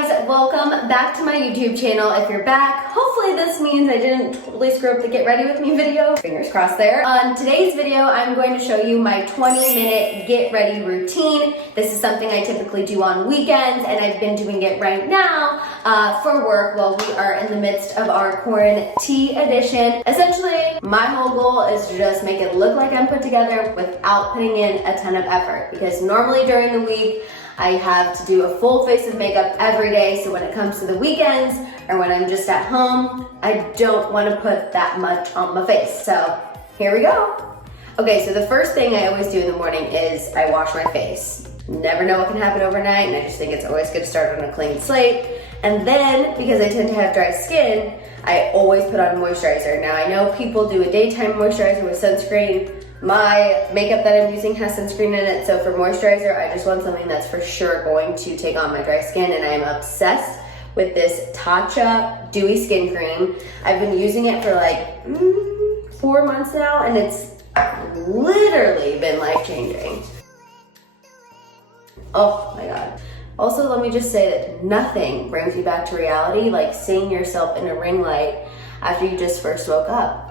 guys, welcome back to my YouTube channel. If you're back, hopefully this means I didn't totally screw up the get ready with me video. Fingers crossed there. On today's video, I'm going to show you my 20-minute get ready routine. This is something I typically do on weekends, and I've been doing it right now for work while we are in the midst of our quarantine edition. Essentially, my whole goal is to just make it look like I'm put together without putting in a ton of effort, because normally during the week, I have to do a full face of makeup every day, so when it comes to the weekends or when I'm just at home, I don't want to put that much on my face. So here we go. Okay, so the first thing I always do in the morning is I wash my face. Never know what can happen overnight, and I just think it's always good to start on a clean slate. And then, because I tend to have dry skin, I always put on moisturizer. Now I know people do a daytime moisturizer with sunscreen. My makeup that I'm using has sunscreen in it, so for moisturizer, I just want something that's for sure going to take on my dry skin, and I am obsessed with this Tatcha Dewy Skin Cream. I've been using it for like 4 months now, and it's literally been life-changing. Oh my God. Also, let me just say that nothing brings you back to reality like seeing yourself in a ring light after you just first woke up.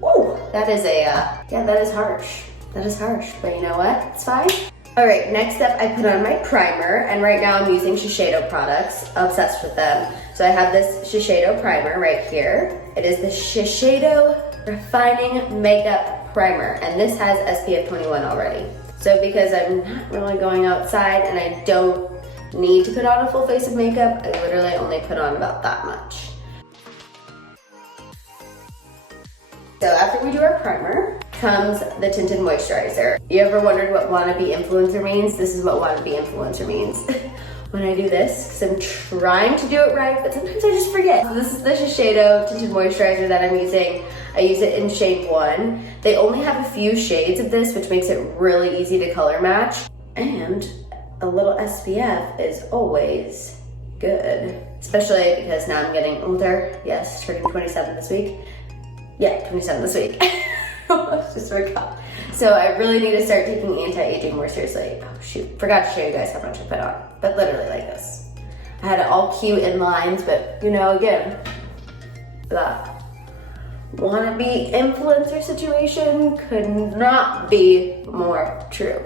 Whoa, that is that is harsh. That is harsh, but you know what? It's fine. All right, next up, I put on my primer, and right now I'm using Shiseido products. Obsessed with them. So I have this Shiseido primer right here. It is the Shiseido Refining Makeup Primer, and this has SPF 21 already. So because I'm not really going outside and I don't need to put on a full face of makeup, I literally only put on about that much. So after we do our primer, comes the tinted moisturizer. You ever wondered what wannabe influencer means? This is what wannabe influencer means. When I do this, because I'm trying to do it right, but sometimes I just forget. So this is the Shiseido tinted moisturizer that I'm using. I use it in shade 1. They only have a few shades of this, which makes it really easy to color match. And a little SPF is always good, especially because now I'm getting older. Yes, turning 27 this week. Yeah, 27 this week. I just forgot. So I really need to start taking anti-aging more seriously. Oh shoot, forgot to show you guys how much I put on. But literally like this. I had it all cute in lines, but you know, again, that wannabe influencer situation could not be more true.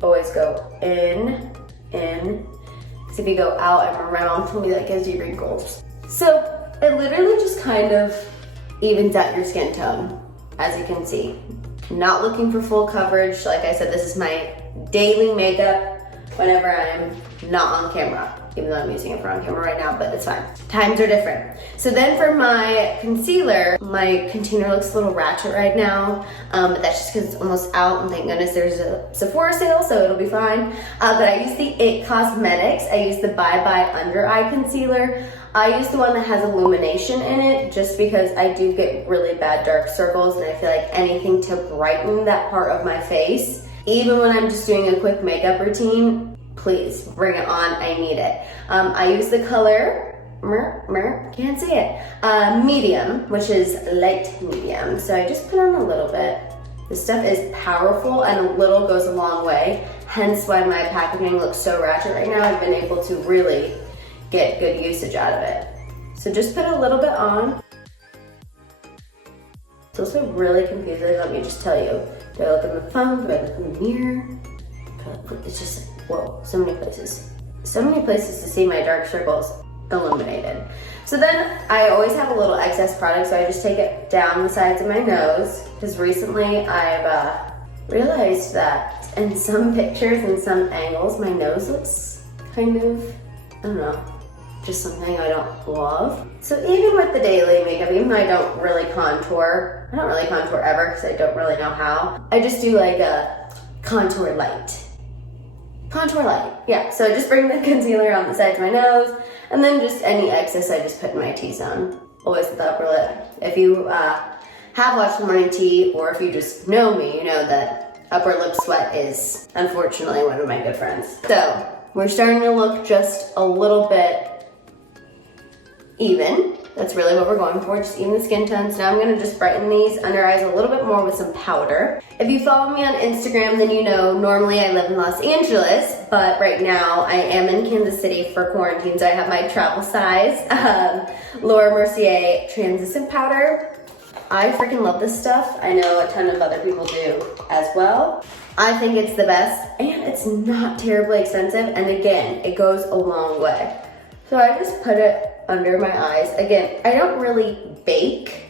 Always go in, because if you go out and around, maybe that gives you wrinkles. So it literally just kind of evens out your skin tone, as you can see. Not looking for full coverage. Like I said, this is my daily makeup whenever I'm not on camera, even though I'm using it for on camera right now, but it's fine. Times are different. So then for my concealer, my container looks a little ratchet right now, but that's just because it's almost out, and thank goodness there's a Sephora sale, so it'll be fine. But I use the It Cosmetics. I use the Bye Bye Under Eye Concealer. I use the one that has illumination in it just because I do get really bad dark circles, and I feel like anything to brighten that part of my face, even when I'm just doing a quick makeup routine, please bring it on, I need it. I use the color, can't see it, medium, which is light medium. So I just put on a little bit. This stuff is powerful, and a little goes a long way, hence why my packaging looks so ratchet right now. I've been able to really get good usage out of it. So just put a little bit on. It's also really confusing, let me just tell you. Do I look at my phone? Do I look in the mirror? It's just, whoa, so many places. So many places to see my dark circles illuminated. So then I always have a little excess product, so I just take it down the sides of my nose, because recently I've realized that in some pictures and some angles, my nose looks kind of, I don't know, just something I don't love. So even with the daily makeup, even though I don't really contour ever because I don't really know how, I just do like a contour light. Yeah, so I just bring the concealer on the sides of my nose, and then just any excess I just put in my T-zone. Always with the upper lip. If you have watched Morning Tea, or if you just know me, you know that upper lip sweat is unfortunately one of my good friends. So we're starting to look just a little bit even. That's really what we're going for, just even the skin tones. Now I'm gonna just brighten these under eyes a little bit more with some powder. If you follow me on Instagram, then you know normally I live in Los Angeles, but right now I am in Kansas City for quarantine, so I have my travel size Laura Mercier translucent powder. I freaking love this stuff. I know a ton of other people do as well. I think it's the best, and it's not terribly expensive, and again, it goes a long way. So I just put it under my eyes. Again, I don't really bake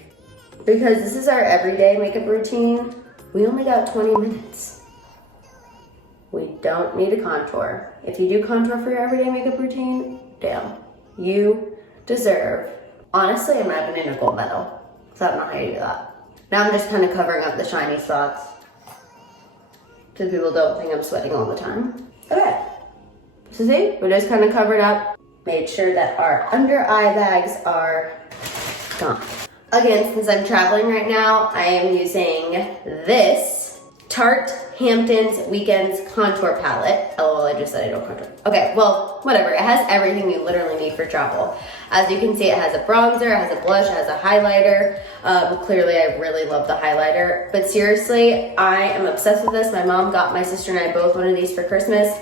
because this is our everyday makeup routine. We only got 20 minutes. We don't need a contour. If you do contour for your everyday makeup routine, damn, you deserve. Honestly, I'm not even in a gold medal, so I don't know how you do that. Now I'm just kind of covering up the shiny spots so people don't think I'm sweating all the time. Okay, so see, we're just kind of covered up. Made sure that our under eye bags are gone. Again, since I'm traveling right now, I am using this Tarte Hamptons Weekends Contour Palette. Oh, well, I just said I don't contour. Okay, well, whatever. It has everything you literally need for travel. As you can see, it has a bronzer, it has a blush, it has a highlighter. Clearly, I really love the highlighter. But seriously, I am obsessed with this. My mom got my sister and I both one of these for Christmas.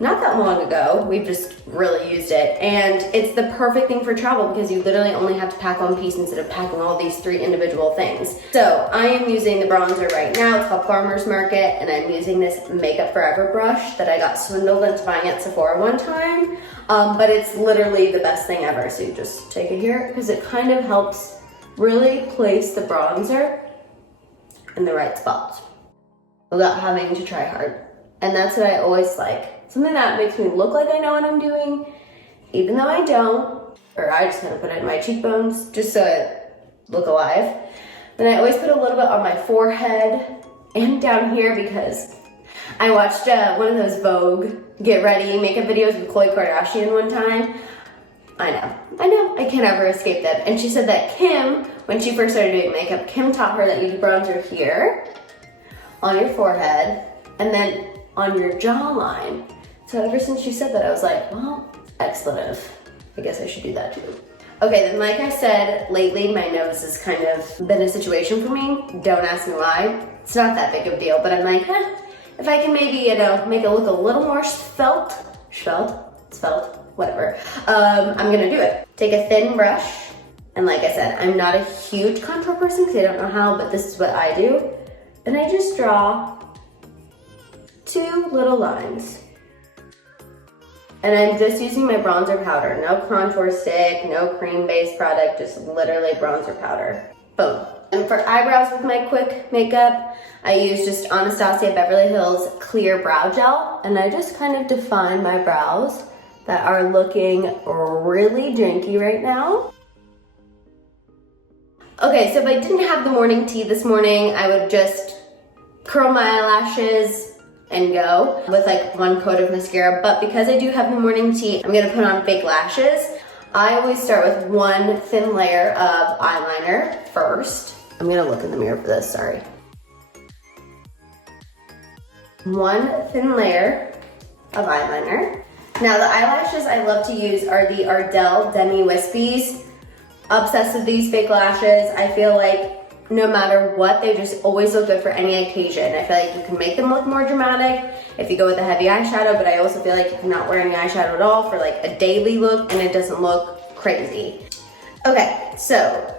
Not that long ago, we've just really used it. And it's the perfect thing for travel because you literally only have to pack one piece instead of packing all these 3 individual things. So I am using the bronzer right now. It's called Farmer's Market, and I'm using this Makeup Forever brush that I got swindled into buying at Sephora one time. But it's literally the best thing ever. So you just take it here because it kind of helps really place the bronzer in the right spots without having to try hard. And that's what I always like. Something that makes me look like I know what I'm doing, even though I don't. Or I just kind of put it in my cheekbones just so I look alive. Then I always put a little bit on my forehead and down here because I watched one of those Vogue get ready makeup videos with Khloe Kardashian one time. I know, I can't ever escape them. And she said that Kim, when she first started doing makeup, Kim taught her that you do bronzer here, on your forehead, and then on your jawline. So ever since she said that, I was like, well, expletive. I guess I should do that too. Okay, then like I said, lately my nose has kind of been a situation for me. Don't ask me why. It's not that big of a deal, but I'm like, if I can maybe, make it look a little more svelte, whatever, I'm gonna do it. Take a thin brush, and like I said, I'm not a huge contour person because I don't know how, but this is what I do. And I just draw 2 little lines. And I'm just using my bronzer powder. No contour stick, no cream-based product, just literally bronzer powder. Boom. And for eyebrows with my quick makeup, I use just Anastasia Beverly Hills Clear Brow Gel. And I just kind of define my brows that are looking really janky right now. Okay, so if I didn't have the morning tea this morning, I would just curl my eyelashes and go with like 1 coat of mascara. But because I do have the morning tea, I'm gonna put on fake lashes. I always start with 1 thin layer of eyeliner first. I'm gonna look in the mirror for this, sorry. 1 thin layer of eyeliner. Now the eyelashes I love to use are the Ardell Demi Wispies. Obsessed with these fake lashes. I feel like no matter what, they just always look good for any occasion. I feel like you can make them look more dramatic if you go with a heavy eyeshadow, but I also feel like if you're not wearing eyeshadow at all for like a daily look and it doesn't look crazy. Okay, so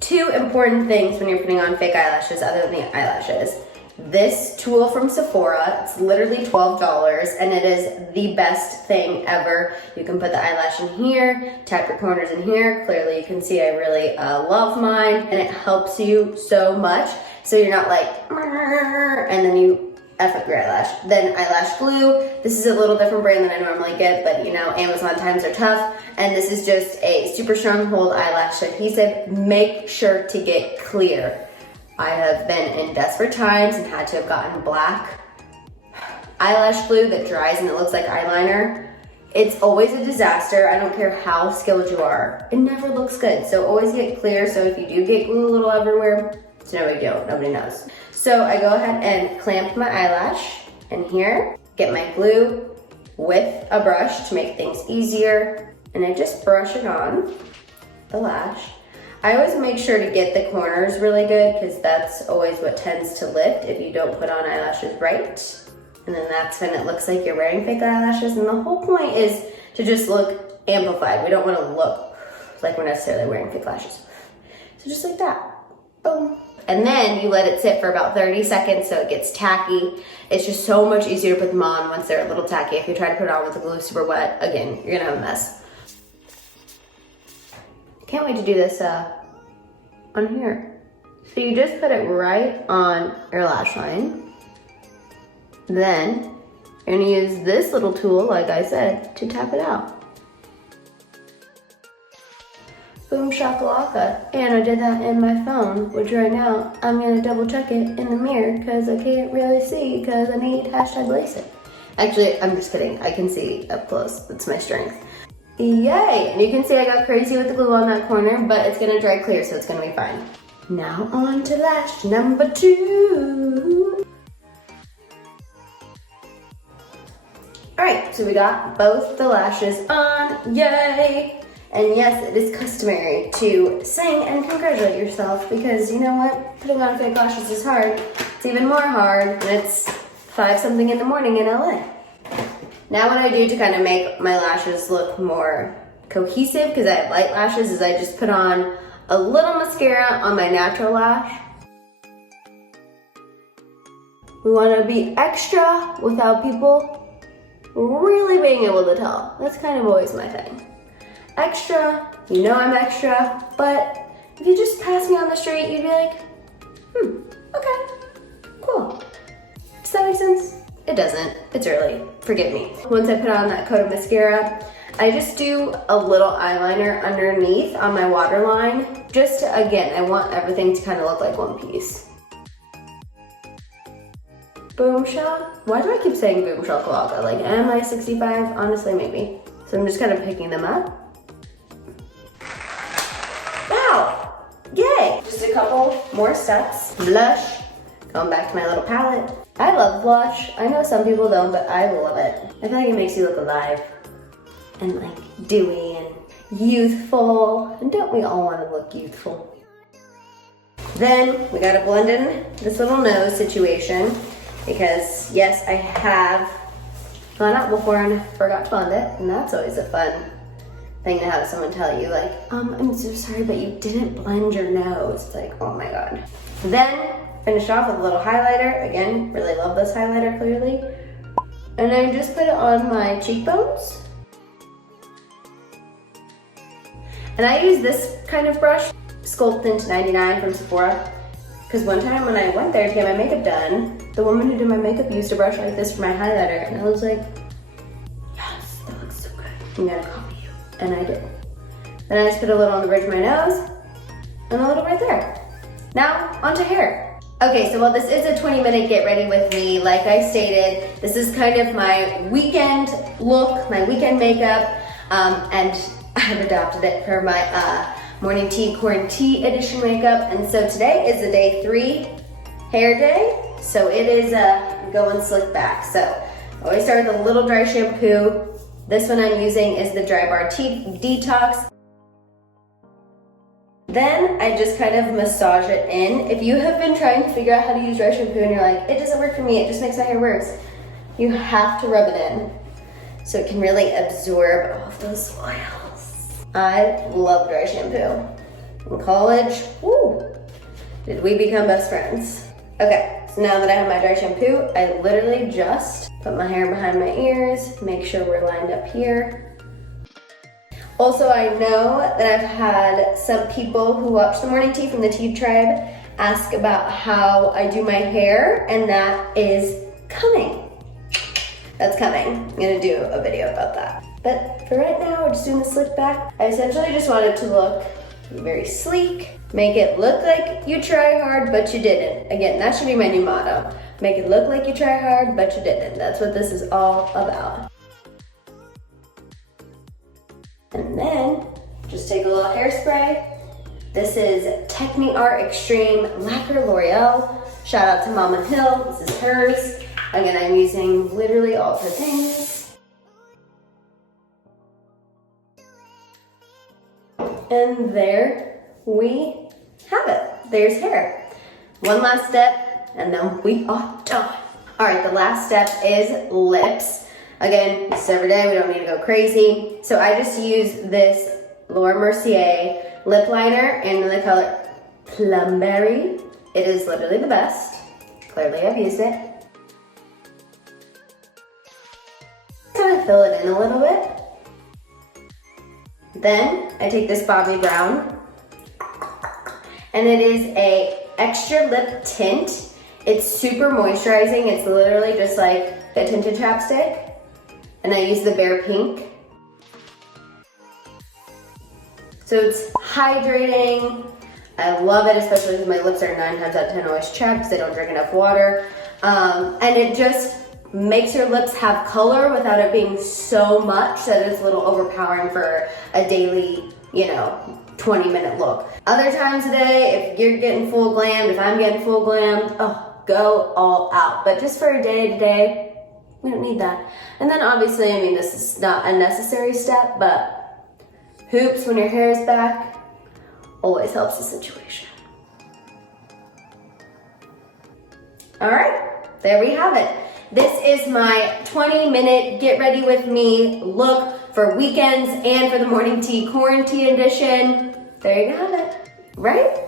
2 important things when you're putting on fake eyelashes other than the eyelashes. This tool from Sephora, it's literally $12 and it is the best thing ever. You can put the eyelash in here, tap your corners in here. Clearly you can see I really love mine, and it helps you so much. So you're not like, and then you F up your eyelash. Then eyelash glue. This is a little different brand than I normally get, but Amazon times are tough. And this is just a super strong hold eyelash adhesive. Make sure to get clear. I have been in desperate times and had to have gotten black eyelash glue that dries and it looks like eyeliner. It's always a disaster. I don't care how skilled you are. It never looks good. So always get clear. So if you do get glue a little everywhere, it's no big deal. Nobody knows. So I go ahead and clamp my eyelash in here, get my glue with a brush to make things easier, and I just brush it on the lash. I always make sure to get the corners really good because that's always what tends to lift if you don't put on eyelashes right. And then that's when it looks like you're wearing fake eyelashes. And the whole point is to just look amplified. We don't want to look like we're necessarily wearing fake lashes. So just like that, boom. And then you let it sit for about 30 seconds so it gets tacky. It's just so much easier to put them on once they're a little tacky. If you try to put it on with the glue super wet, again, you're gonna have a mess. Can't wait to do this on here. So you just put it right on your lash line. Then you're gonna use this little tool, like I said, to tap it out. Boom shakalaka. And I did that in my phone, which right now I'm gonna double check it in the mirror because I can't really see because I need #LaceIt. Actually, I'm just kidding. I can see up close. That's my strength. Yay! And you can see I got crazy with the glue on that corner, but it's gonna dry clear, so it's gonna be fine. Now on to lash number 2. All right, so we got both the lashes on, yay! And yes, it is customary to sing and congratulate yourself because you know what? Putting on fake lashes is hard. It's even more hard when it's 5-something in the morning in LA. Now what I do to kind of make my lashes look more cohesive, because I have light lashes, is I just put on a little mascara on my natural lash. We want to be extra without people really being able to tell. That's kind of always my thing. Extra, you know I'm extra, but if you just pass me on the street, you'd be like, okay, cool. Does that make sense? It doesn't, it's early, forgive me. Once I put on that coat of mascara, I just do a little eyeliner underneath on my waterline. Just to, again, I want everything to kind of look like one piece. Boom shot. Why do I keep saying boom shakalaka? Like, am I 65? Honestly, maybe. So I'm just kind of picking them up. Wow! Yay! Just a couple more steps. Blush. Going back to my little palette. I love blush. I know some people don't, but I love it. I feel like it makes you look alive. And like dewy and youthful. And don't we all want to look youthful? Then we gotta blend in this little nose situation. Because yes, I have gone out before and forgot to blend it, and that's always a fun thing to have someone tell you, like, I'm so sorry, but you didn't blend your nose. It's like, oh my God. Then finish off with a little highlighter. Again, really love this highlighter, clearly. And I just put it on my cheekbones. And I use this kind of brush, Sculpt into 99 from Sephora. Because one time when I went there to get my makeup done, the woman who did my makeup used a brush like this for my highlighter, and I was like, yes, that looks so good. I'm gonna copy you. And I did. Then I just put a little on the bridge of my nose, and a little right there. Now, onto hair. Okay, so while this is a 20-minute get ready with me, like I stated, this is kind of my weekend look, my weekend makeup, and I've adopted it for my morning tea, corn tea edition makeup. And so today is the day 3 hair day. So it is going slick back. So I always start with a little dry shampoo. This one I'm using is the Dry Bar Detox. Then I just kind of massage it in. If you have been trying to figure out how to use dry shampoo and you're like, it doesn't work for me, it just makes my hair worse, you have to rub it in so it can really absorb all of those oils. I love dry shampoo. In college, woo, did we become best friends. Okay, so now that I have my dry shampoo, I literally just put my hair behind my ears, make sure we're lined up here. Also, I know that I've had some people who watch the morning tea from the Tea Tribe ask about how I do my hair, and that is coming. That's coming. I'm gonna do a video about that. But for right now, we're just doing the slick back. I essentially just want it to look very sleek. Make it look like you try hard, but you didn't. Again, that should be my new motto. Make it look like you try hard, but you didn't. That's what this is all about. And then, just take a little hairspray. This is Techni Art Extreme Lacquer L'Oreal. Shout out to Mama Hill, this is hers. Again, I'm using literally all her things. And there we have it. There's hair. One last step, and then we are done. All right, the last step is lips. Again, this is every day, we don't need to go crazy. So I just use this Laura Mercier lip liner in the color Plumberry. It is literally the best. Clearly I've used it. Kind of fill it in a little bit. Then I take this Bobbi Brown, and it is a extra lip tint. It's super moisturizing. It's literally just like a tinted chapstick. And I use the Bare Pink. So it's hydrating. I love it, especially because my lips are 9 times out of 10 always chapped because I don't drink enough water. And it just makes your lips have color without it being so much that it's a little overpowering for a daily, 20-minute look. Other times a day, if you're getting full glammed, if I'm getting full glammed, go all out. But just for a day-to-day, we don't need that. And then obviously, this is not a necessary step, but hoops when your hair is back always helps the situation. All right, there we have it. This is my 20-minute get ready with me look for weekends and for the morning tea quarantine edition. There you have it, right?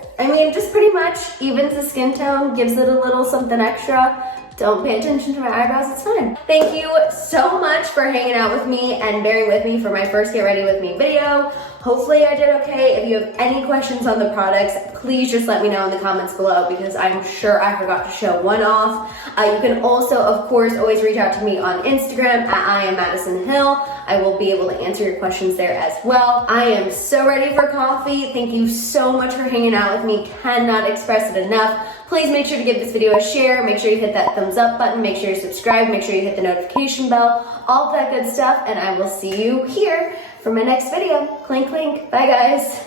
Just pretty much evens the skin tone, gives it a little something extra. Don't pay attention to my eyebrows, it's fine. Thank you so much for hanging out with me and bearing with me for my first Get Ready With Me video. Hopefully I did okay. If you have any questions on the products, please just let me know in the comments below because I'm sure I forgot to show one off. You can also, of course, always reach out to me on Instagram at I am Maddison Hill. I will be able to answer your questions there as well. I am so ready for coffee. Thank you so much for hanging out with me. Cannot express it enough. Please make sure to give this video a share. Make sure you hit that thumbs up button. Make sure you subscribe. Make sure you hit the notification bell. All that good stuff. And I will see you here for my next video. Clink, clink. Bye, guys.